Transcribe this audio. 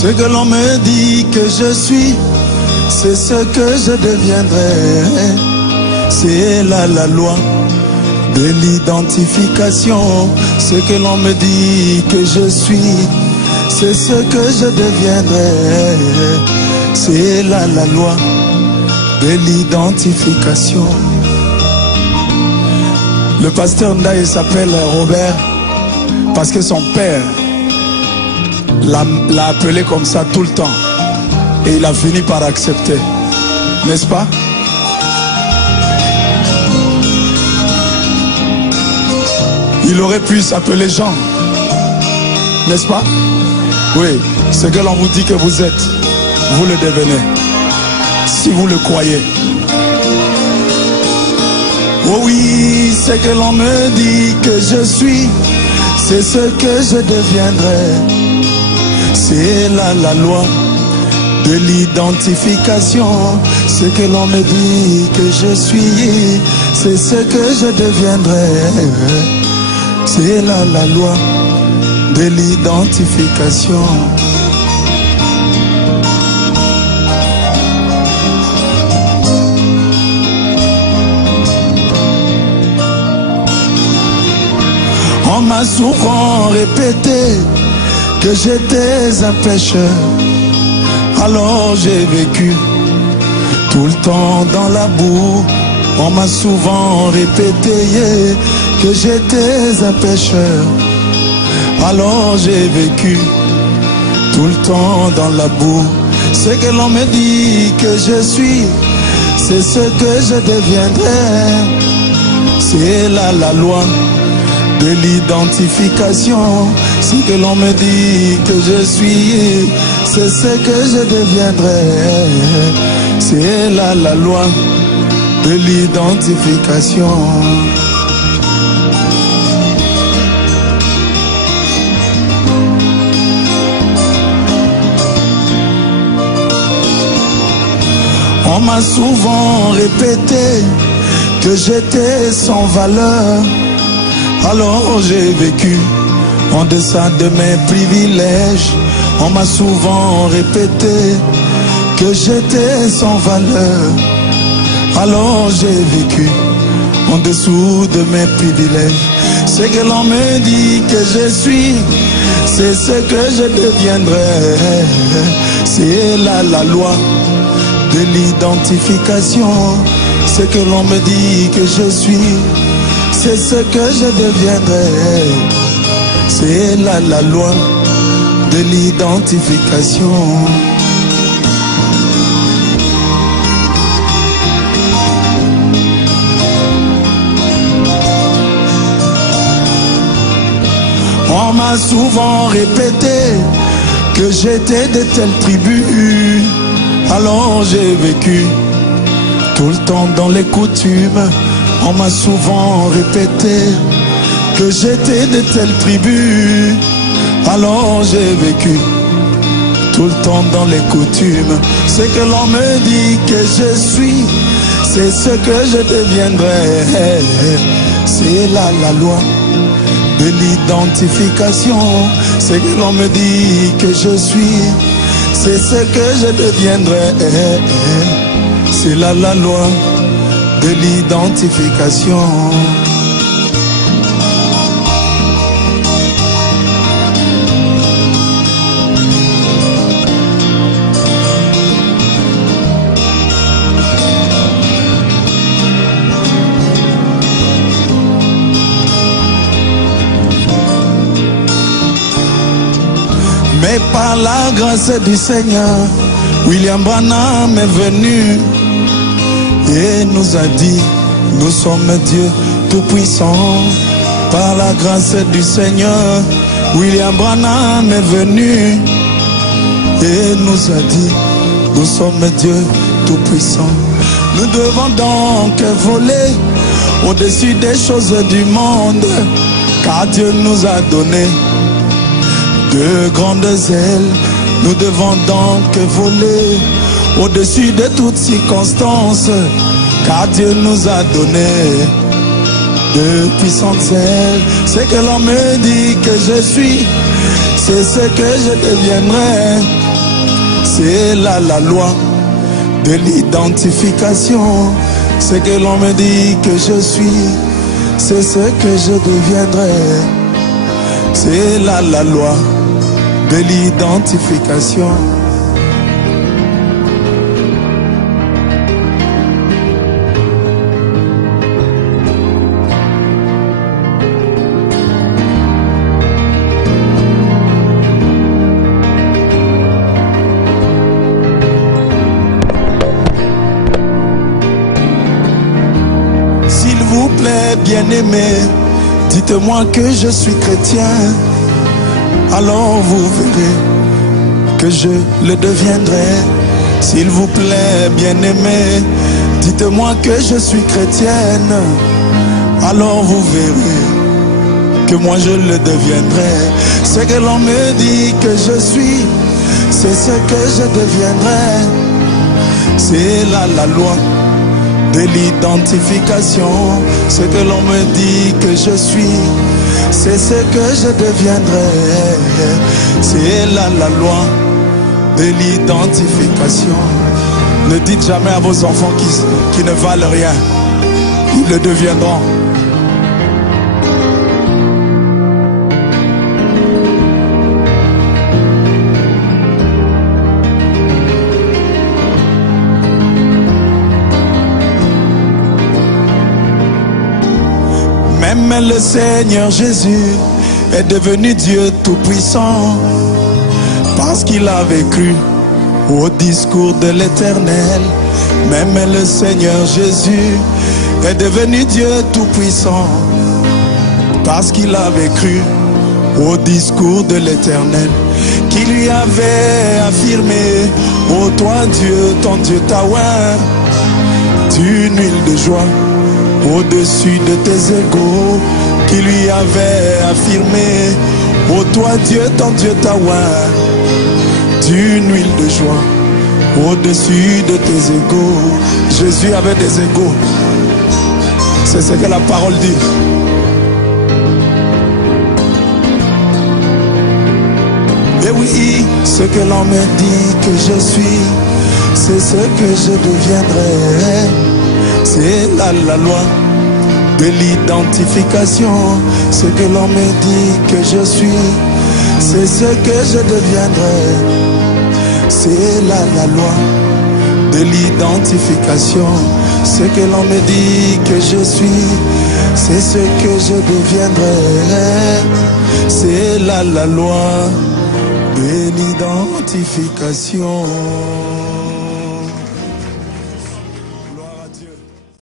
Ce que l'on me dit que je suis, c'est ce que je deviendrai. C'est là la loi de l'identification. Ce que l'on me dit que je suis, c'est ce que je deviendrai. C'est là la loi de l'identification. Le pasteur Ndaye s'appelle Robert parce que son père l'a appelé comme ça tout le temps. Et il a fini par accepter. N'est-ce pas? Il aurait pu s'appeler Jean. N'est-ce pas? Oui, ce que l'on vous dit que vous êtes, vous le devenez. Si vous le croyez. Oh oui, ce que l'on me dit que je suis, c'est ce que je deviendrai. C'est là la loi de l'identification. Ce que l'on me dit que je suis, c'est ce que je deviendrai. C'est là la loi de l'identification. On m'a souvent répété que j'étais un pécheur. Alors j'ai vécu tout le temps dans la boue. On m'a souvent répété que j'étais un pécheur. Alors j'ai vécu tout le temps dans la boue. Ce que l'on me dit que je suis, c'est ce que je deviendrai. C'est là la loi de l'identification. Ce que l'on me dit que je suis, c'est ce que je deviendrai. C'est là la loi de l'identification. On m'a souvent répété que j'étais sans valeur. Alors j'ai vécu en deçà de mes privilèges. On m'a souvent répété que j'étais sans valeur. Alors j'ai vécu en dessous de mes privilèges. Ce que l'on me dit que je suis, c'est ce que je deviendrai. C'est là la loi de l'identification. Ce que l'on me dit que je suis, c'est ce que je deviendrai. C'est là la loi de l'identification. On m'a souvent répété que j'étais de telle tribu. Alors j'ai vécu tout le temps dans les coutumes. On m'a souvent répété que j'étais de telle tribu. Alors j'ai vécu tout le temps dans les coutumes. Ce que l'on me dit que je suis, c'est ce que je deviendrai. C'est là la loi de l'identification. Ce que l'on me dit que je suis, c'est ce que je deviendrai. C'est là la loi de l'identification. Mais par la grâce du Seigneur, William Branham est venu et nous a dit, nous sommes Dieu Tout-Puissant. Par la grâce du Seigneur, William Branham est venu et nous a dit, nous sommes Dieu Tout-Puissant. Nous devons donc voler au-dessus des choses du monde, car Dieu nous a donné de grandes ailes. Nous devons donc voler au-dessus de toutes circonstances, car Dieu nous a donné de puissantes ailes. Ce que l'on me dit que je suis, c'est ce que je deviendrai. C'est là la loi de l'identification. Ce que l'on me dit que je suis, c'est ce que je deviendrai. C'est là la loi de l'identification. S'il vous plaît, bien-aimé, dites-moi que je suis chrétien. Alors vous verrez que je le deviendrai. S'il vous plaît, bien-aimé, dites-moi que je suis chrétienne. Alors vous verrez que moi je le deviendrai. Ce que l'on me dit que je suis, c'est ce que je deviendrai. C'est là la loi de l'identification. Ce que l'on me dit que je suis, c'est ce que je deviendrai. C'est là la loi de l'identification. Ne dites jamais à vos enfants qui ne valent rien. Ils le deviendront. Même le Seigneur Jésus est devenu Dieu tout-puissant parce qu'il avait cru au discours de l'Éternel. Même le Seigneur Jésus est devenu Dieu tout-puissant parce qu'il avait cru au discours de l'Éternel, qui lui avait affirmé: ô toi Dieu, ton Dieu t'a oint d'une huile de joie au-dessus de tes égaux, qui lui avait affirmé: ô toi Dieu, ton Dieu t'a oint d'une huile de joie au-dessus de tes égaux. Jésus avait des égaux. C'est ce que la parole dit. Et oui, ce que l'on me dit que je suis, c'est ce que je deviendrai. C'est là la loi de l'identification. Ce que l'on me dit que je suis, c'est ce que je deviendrai. C'est là la loi de l'identification. Ce que l'on me dit que je suis, c'est ce que je deviendrai. C'est là la loi de l'identification.